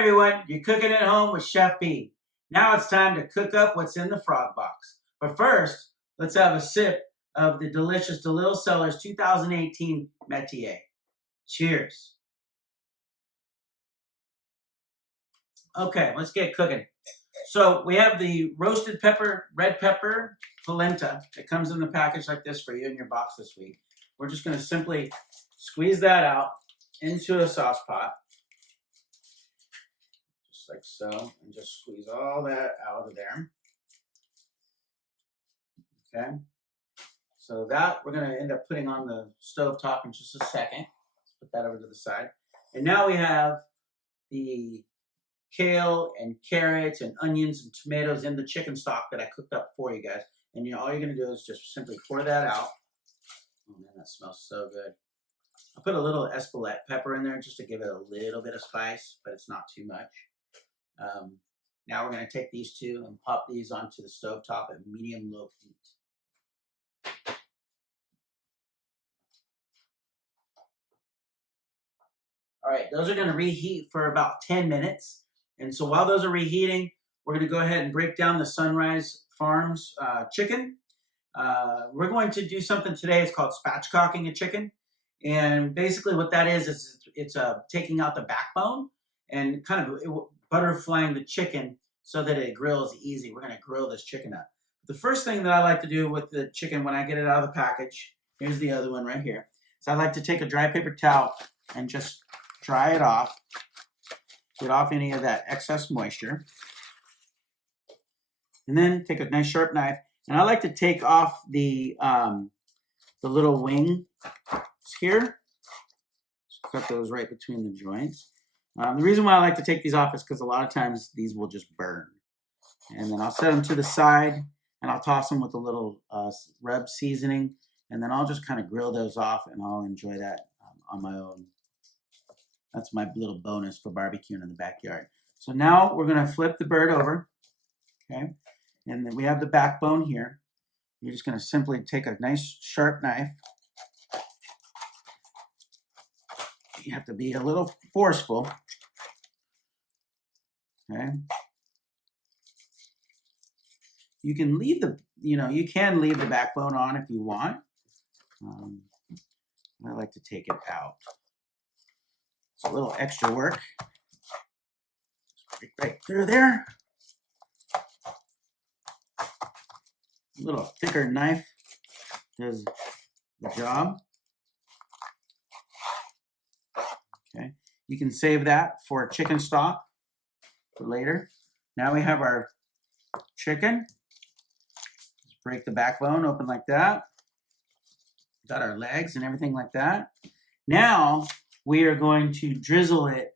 everyone, you're cooking at home with Chef B. Now it's time to cook up what's in the frog box. But first, let's have a sip of the delicious DeLILLE Cellars 2018 Métier. Cheers. Okay, let's get cooking. So we have the roasted pepper, red pepper, polenta that comes in the package like this for you in your box this week. We're just going to simply squeeze that out into a sauce pot. Just like so, and just squeeze all that out of there. Okay, so that we're going to end up putting on the stove top in just a second. Put that over to the side. And now we have the kale and carrots and onions and tomatoes in the chicken stock that I cooked up for you guys. And all you're going to do is just simply pour that out. Oh man, that smells so good. I put a little Espelette pepper in there just to give it a little bit of spice, but it's not too much. Now we're going to take these two and pop these onto the stove top at medium-low heat. All right, those are going to reheat for about 10 minutes. And so while those are reheating, we're going to go ahead and break down the Sunrise Farms chicken. We're going to do something today. It's called spatchcocking a chicken. And basically what that is it's taking out the backbone and kind of butterflying the chicken so that it grills easy. We're going to grill this chicken up. The first thing that I like to do with the chicken when I get it out of the package, here's the other one right here. So I like to take a dry paper towel and just dry it off. Get off any of that excess moisture. And then take a nice sharp knife. And I like to take off the little wing here. Just cut those right between the joints. The reason why I like to take these off is because a lot of times these will just burn. And then I'll set them to the side and I'll toss them with a little rub seasoning. And then I'll just kind of grill those off and I'll enjoy that on my own. That's my little bonus for barbecuing in the backyard. So now we're going to flip the bird over. Okay. And then we have the backbone here. You're just going to simply take a nice sharp knife. You have to be a little forceful. Okay. You can leave the backbone on if you want. I like to take it out. It's a little extra work. Just right through there. A little thicker knife does the job. Okay, you can save that for chicken stock for later. Now we have our chicken. Just break the backbone open like that. Got our legs and everything like that. Now we are going to drizzle it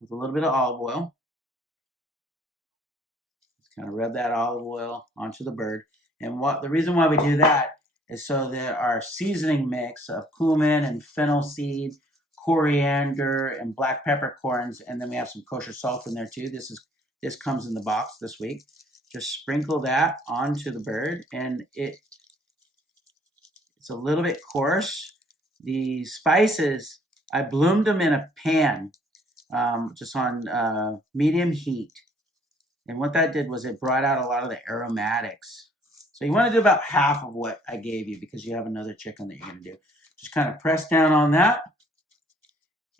with a little bit of olive oil. Just kind of rub that olive oil onto the bird. And the reason why we do that is so that our seasoning mix of cumin and fennel seed, coriander, and black peppercorns, and then we have some kosher salt in there too. This comes in the box this week. Just sprinkle that onto the bird, and it's a little bit coarse. The spices, I bloomed them in a pan, just on medium heat. And what that did was it brought out a lot of the aromatics. So you want to do about half of what I gave you because you have another chicken that you're going to do. Just kind of press down on that.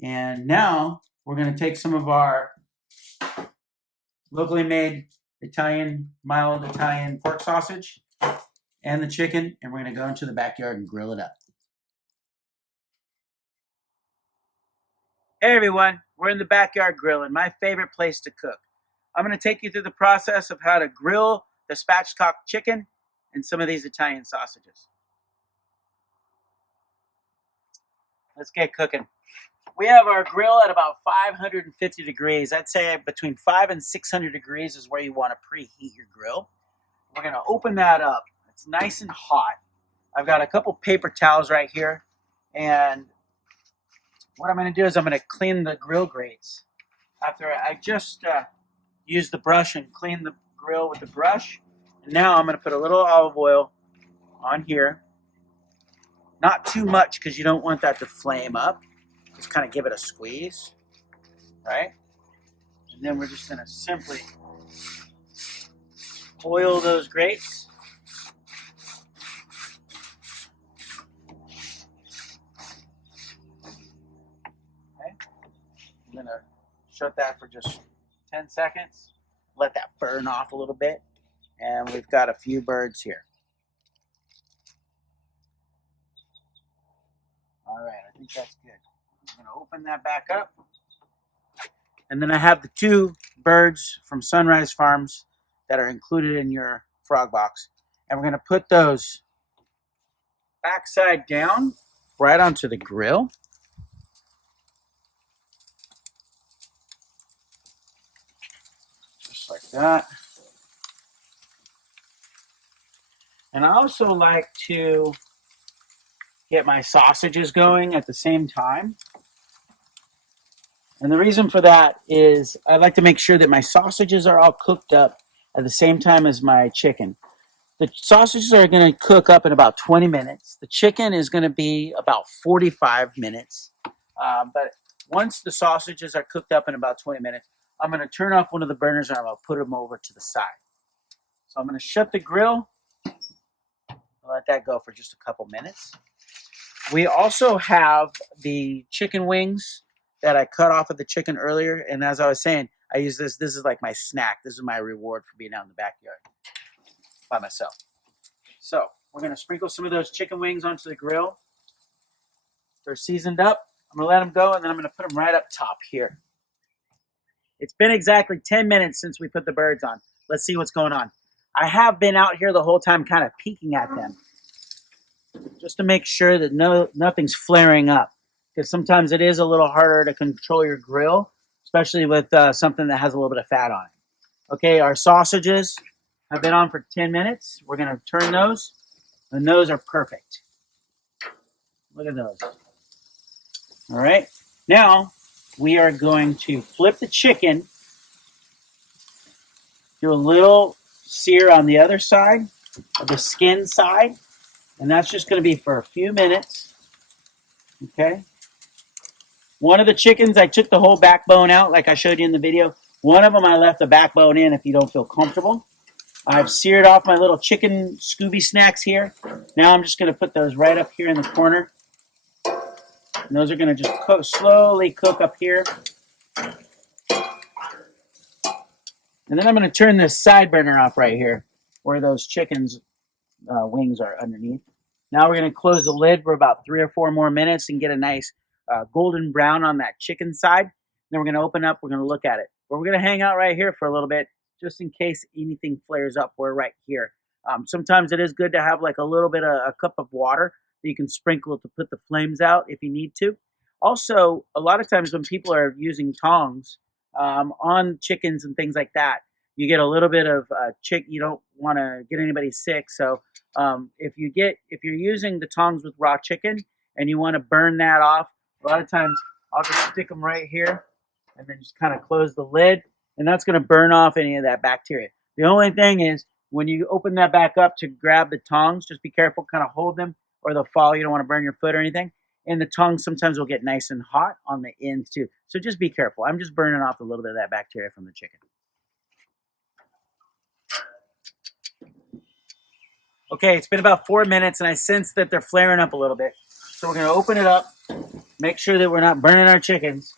And now we're going to take some of our locally made mild Italian pork sausage and the chicken, and we're going to go into the backyard and grill it up. Hey everyone, we're in the backyard grilling, my favorite place to cook. I'm going to take you through the process of how to grill the spatchcock chicken and some of these Italian sausages. Let's get cooking. We have our grill at about 550 degrees. I'd say between 500 and 600 degrees is where you want to preheat your grill. We're going to open that up. It's nice and hot. I've got a couple paper towels right here. And what I'm going to do is I'm going to clean the grill grates. After I just use the brush and clean the grill with the brush. And now I'm going to put a little olive oil on here. Not too much because you don't want that to flame up. Just kind of give it a squeeze, right? And then we're just going to simply oil those grates. Okay. I'm going to shut that for just 10 seconds. Let that burn off a little bit. And we've got a few birds here. All right, I think that's good. I'm going to open that back up. And then I have the 2 birds from Sunrise Farms that are included in your frog box. And we're going to put those backside down right onto the grill. Just like that. And I also like to get my sausages going at the same time. And the reason for that is I like to make sure that my sausages are all cooked up at the same time as my chicken. The sausages are going to cook up in about 20 minutes. The chicken is going to be about 45 minutes. But once the sausages are cooked up in about 20 minutes, I'm going to turn off one of the burners and I'm going to put them over to the side. So I'm going to shut the grill. I'll let that go for just a couple minutes. We also have the chicken wings that I cut off of the chicken earlier. And as I was saying, I use this. This is like my snack. This is my reward for being out in the backyard by myself. So we're going to sprinkle some of those chicken wings onto the grill. They're seasoned up. I'm going to let them go, and then I'm going to put them right up top here. It's been exactly 10 minutes since we put the birds on. Let's see what's going on. I have been out here the whole time kind of peeking at them just to make sure that nothing's flaring up. Because sometimes it is a little harder to control your grill, especially with something that has a little bit of fat on it. Okay, our sausages have been on for 10 minutes. We're going to turn those, and those are perfect. Look at those. All right, now we are going to flip the chicken, do a little sear on the other side, the skin side, and that's just going to be for a few minutes. Okay. One of the chickens, I took the whole backbone out like I showed you in the video. One of them, I left the backbone in if you don't feel comfortable. I've seared off my little chicken Scooby snacks here. Now I'm just going to put those right up here in the corner. And those are going to just slowly cook up here. And then I'm going to turn this side burner off right here where those chickens' wings are underneath. Now we're going to close the lid for about 3 or 4 more minutes and get a nice golden brown on that chicken side. Then we're going to open up. We're going to look at it. But we're going to hang out right here for a little bit just in case anything flares up. We're right here. Sometimes it is good to have like a little bit of a cup of water that you can sprinkle to put the flames out if you need to. Also, a lot of times when people are using tongs on chickens and things like that, you get a little bit of you don't want to get anybody sick. So if you're using the tongs with raw chicken and you want to burn that off, a lot of times I'll just stick them right here and then just kind of close the lid, and that's going to burn off any of that bacteria. The only thing is when you open that back up to grab the tongs, just be careful, kind of hold them or they'll fall. You don't want to burn your foot or anything. And the tongs sometimes will get nice and hot on the ends too. So just be careful. I'm just burning off a little bit of that bacteria from the chicken. Okay, it's been about 4 minutes and I sense that they're flaring up a little bit. So we're going to open it up, make sure that we're not burning our chickens,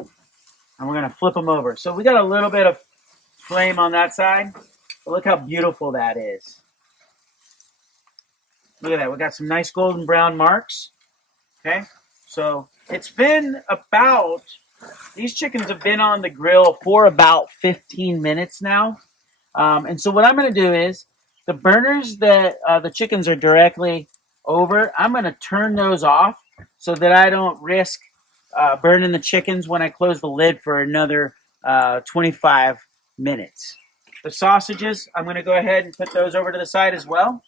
and we're going to flip them over. So we got a little bit of flame on that side, but look how beautiful that is. Look at that. We got some nice golden brown marks. Okay, so it's been about, these chickens have been on the grill for about 15 minutes now. And so what I'm going to do is, the burners that the chickens are directly over, I'm going to turn those off so that I don't risk burning the chickens when I close the lid for another 25 minutes. The sausages, I'm going to go ahead and put those over to the side as well.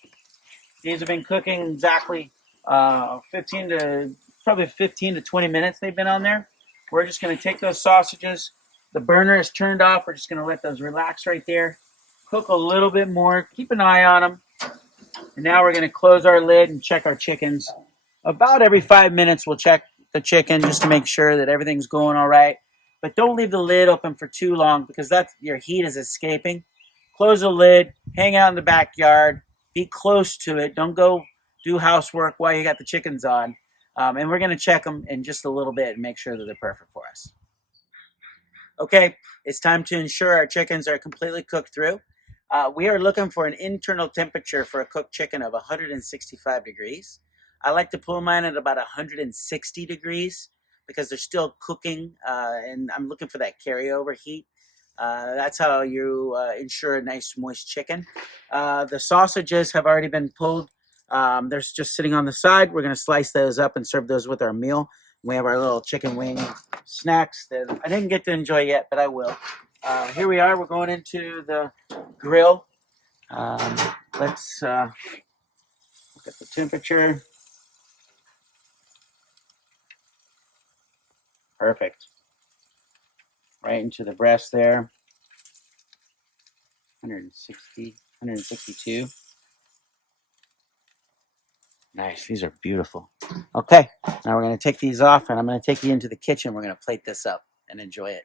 These have been cooking exactly 15 to 20 minutes they've been on there. We're just going to take those sausages. The burner is turned off. We're just going to let those relax right there. Cook a little bit more. Keep an eye on them. And now we're going to close our lid and check our chickens. About every 5 minutes, we'll check the chicken just to make sure that everything's going all right. but don't leave the lid open for too long because that's your heat is escaping. Close the lid, hang out in the backyard, be close to it. Don't go do housework while you got the chickens on. And we're going to check them in just a little bit and make sure that they're perfect for us. Okay, it's time to ensure our chickens are completely cooked through. We are looking for an internal temperature for a cooked chicken of 165 degrees. I like to pull mine at about 160 degrees because they're still cooking, and I'm looking for that carryover heat. That's how you ensure a nice moist chicken. The sausages have already been pulled. They're just sitting on the side. We're going to slice those up and serve those with our meal. We have our little chicken wing snacks that I didn't get to enjoy yet, but I will. Here we are. We're going into the grill. Let's look at the temperature. Perfect. Right into the breast there. 160, 162. Nice. These are beautiful. Okay. Now we're going to take these off, and I'm going to take you into the kitchen. We're going to plate this up and enjoy it.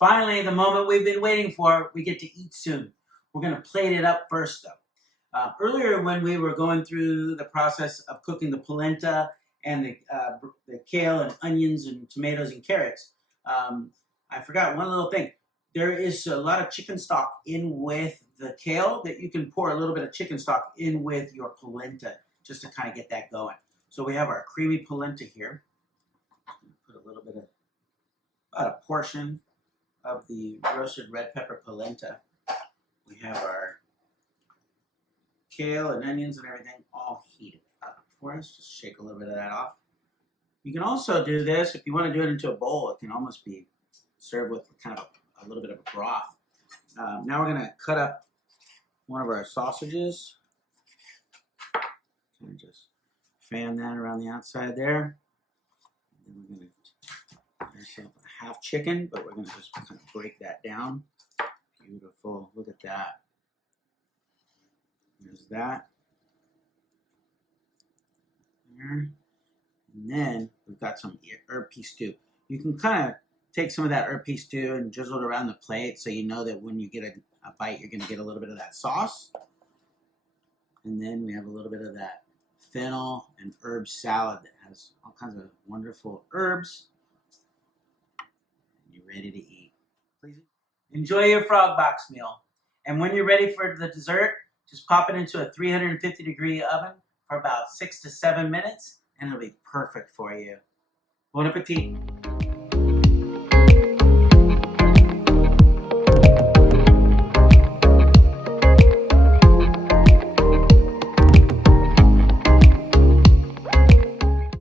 Finally, the moment we've been waiting for, we get to eat soon. We're going to plate it up first, though. Earlier, when we were going through the process of cooking the polenta and the kale and onions and tomatoes and carrots, I forgot one little thing. There is a lot of chicken stock in with the kale that you can pour a little bit of chicken stock in with your polenta just to kind of get that going. So we have our creamy polenta here. Put a little bit of, about a portion of the roasted red pepper polenta. We have our kale and onions and everything all heated up for us. Just shake a little bit of that off. You can also do this, if you want to do it into a bowl, it can almost be served with kind of a little bit of a broth. Now we're going to cut up one of our sausages. Kind of just fan that around the outside there. And then we're going to there's a half chicken, but we're going to just kind of break that down. Beautiful. Look at that. There's that. There. And then we've got some herb pea stew. You can kind of take some of that herb pea stew and drizzle it around the plate so you know that when you get a bite, you're going to get a little bit of that sauce. And then we have a little bit of that fennel and herb salad that has all kinds of wonderful herbs. And you're ready to eat. Please enjoy your frog box meal. And when you're ready for the dessert, just pop it into a 350-degree oven for about 6 to 7 minutes, and it'll be perfect for you. Bon appetit.